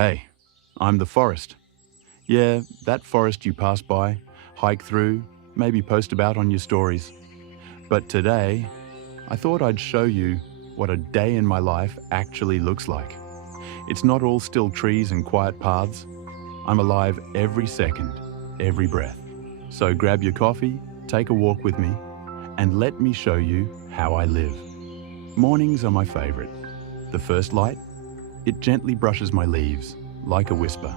Hey, I'm the forest. Yeah, that forest you pass by, hike through, maybe post about on your stories. But today, I thought I'd show you what a day in my life actually looks like. It's not all still trees and quiet paths. I'm alive every second, every breath. So grab your coffee, take a walk with me, and let me show you how I live. Mornings are my favorite. The first light, it gently brushes my leaves, like a whisper.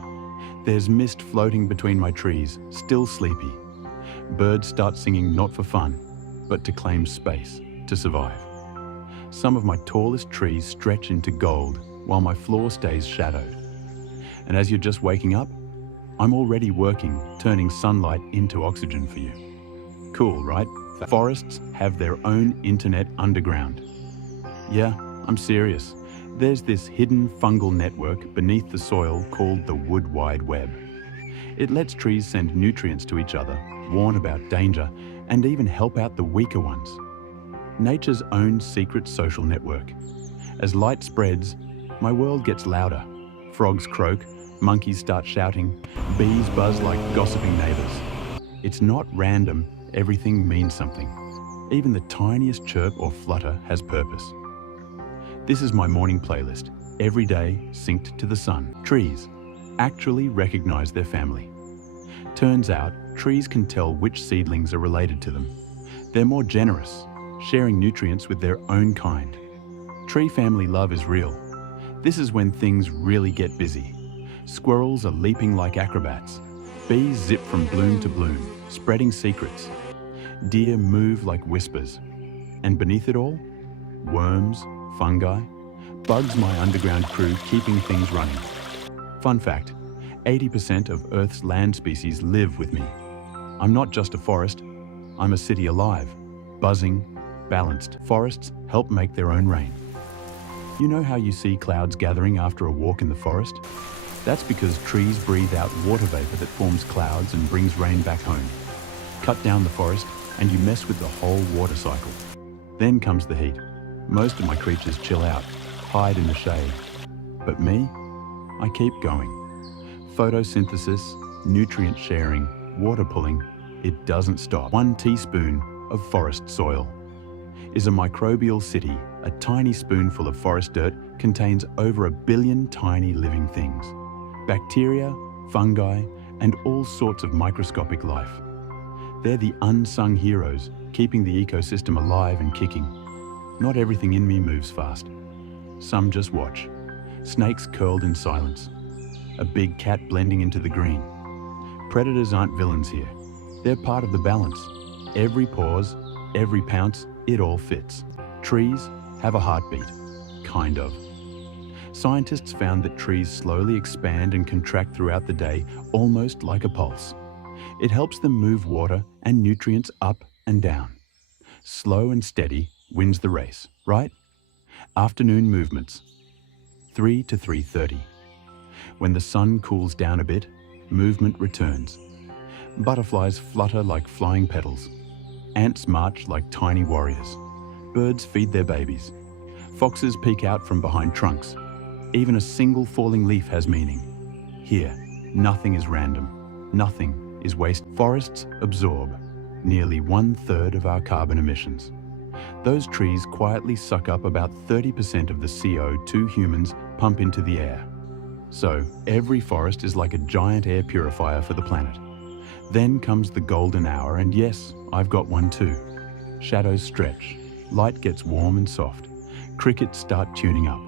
There's mist floating between my trees, still sleepy. Birds start singing not for fun, but to claim space, to survive. Some of my tallest trees stretch into gold, while my floor stays shadowed. And as you're just waking up, I'm already working, turning sunlight into oxygen for you. Cool, right? Forests have their own internet underground. Yeah, I'm serious. There's this hidden fungal network beneath the soil called the Wood Wide Web. It lets trees send nutrients to each other, warn about danger, and even help out the weaker ones. Nature's own secret social network. As light spreads, my world gets louder. Frogs croak, monkeys start shouting, bees buzz like gossiping neighbors. It's not random, everything means something. Even the tiniest chirp or flutter has purpose. This is my morning playlist, every day synced to the sun. Trees actually recognize their family. Turns out, trees can tell which seedlings are related to them. They're more generous, sharing nutrients with their own kind. Tree family love is real. This is when things really get busy. Squirrels are leaping like acrobats. Bees zip from bloom to bloom, spreading secrets. Deer move like whispers. And beneath it all, worms, fungi, bugs my underground crew keeping things running. Fun fact, 80% of Earth's land species live with me. I'm not just a forest, I'm a city alive, buzzing, balanced. Forests help make their own rain. You know how you see clouds gathering after a walk in the forest? That's because trees breathe out water vapor that forms clouds and brings rain back home. Cut down the forest and you mess with the whole water cycle. Then comes the heat. Most of my creatures chill out, hide in the shade. But me, I keep going. Photosynthesis, nutrient sharing, water pulling, it doesn't stop. 1 teaspoon of forest soil is a microbial city. A tiny spoonful of forest dirt contains over 1 billion tiny living things. Bacteria, fungi, and all sorts of microscopic life. They're the unsung heroes, keeping the ecosystem alive and kicking. Not everything in me moves fast. Some just watch. Snakes curled in silence. A big cat blending into the green. Predators aren't villains here. They're part of the balance. Every pause, every pounce, it all fits. Trees have a heartbeat. Kind of. Scientists found that trees slowly expand and contract throughout the day, almost like a pulse. It helps them move water and nutrients up and down. Slow and steady wins the race, right? Afternoon movements, 3 to 3:30. When the sun cools down a bit, movement returns. Butterflies flutter like flying petals. Ants march like tiny warriors. Birds feed their babies. Foxes peek out from behind trunks. Even a single falling leaf has meaning. Here, nothing is random. Nothing is waste. Forests absorb nearly 1/3 of our carbon emissions. Those trees quietly suck up about 30% of the CO2 humans pump into the air. So, every forest is like a giant air purifier for the planet. Then comes the golden hour, and yes, I've got one too. Shadows stretch, light gets warm and soft. Crickets start tuning up,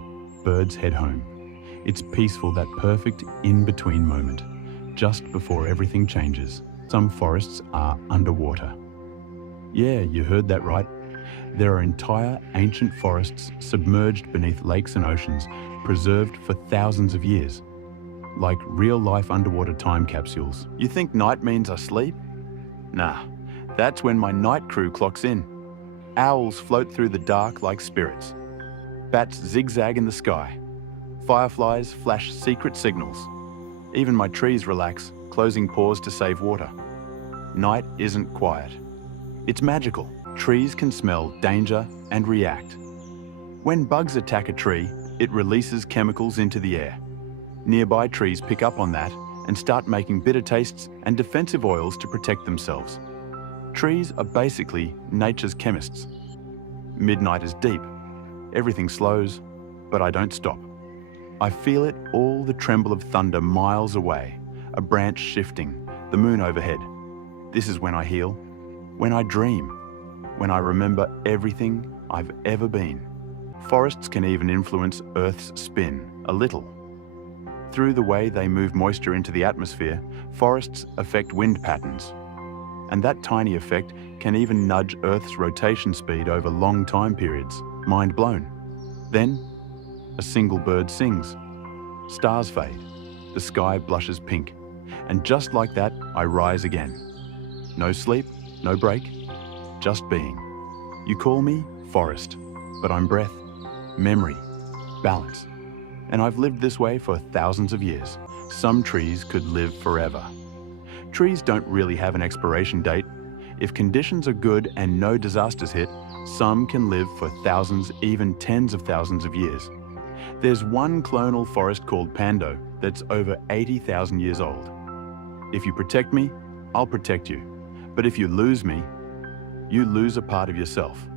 birds head home. It's peaceful, that perfect in-between moment, just before everything changes. Some forests are underwater. Yeah, you heard that right. There are entire ancient forests submerged beneath lakes and oceans, preserved for thousands of years. Like real-life underwater time capsules. You think night means I sleep? Nah, that's when my night crew clocks in. Owls float through the dark like spirits. Bats zigzag in the sky. Fireflies flash secret signals. Even my trees relax, closing pores to save water. Night isn't quiet. It's magical. Trees can smell danger and react. When bugs attack a tree, it releases chemicals into the air. Nearby trees pick up on that and start making bitter tastes and defensive oils to protect themselves. Trees are basically nature's chemists. Midnight is deep. Everything slows, but I don't stop. I feel it all, the tremble of thunder miles away, a branch shifting, the moon overhead. This is when I heal, when I dream, when I remember everything I've ever been. Forests can even influence Earth's spin, a little. Through the way they move moisture into the atmosphere, forests affect wind patterns. And that tiny effect can even nudge Earth's rotation speed over long time periods. Mind blown. Then, a single bird sings. Stars fade. The sky blushes pink. And just like that, I rise again. No sleep, no break, just being. You call me forest, but I'm breath, memory, balance. And I've lived this way for thousands of years. Some trees could live forever. Trees don't really have an expiration date. If conditions are good and no disasters hit, some can live for thousands, even tens of thousands of years. There's one clonal forest called Pando that's over 80,000 years old. If you protect me, I'll protect you. But if you lose me, you lose a part of yourself.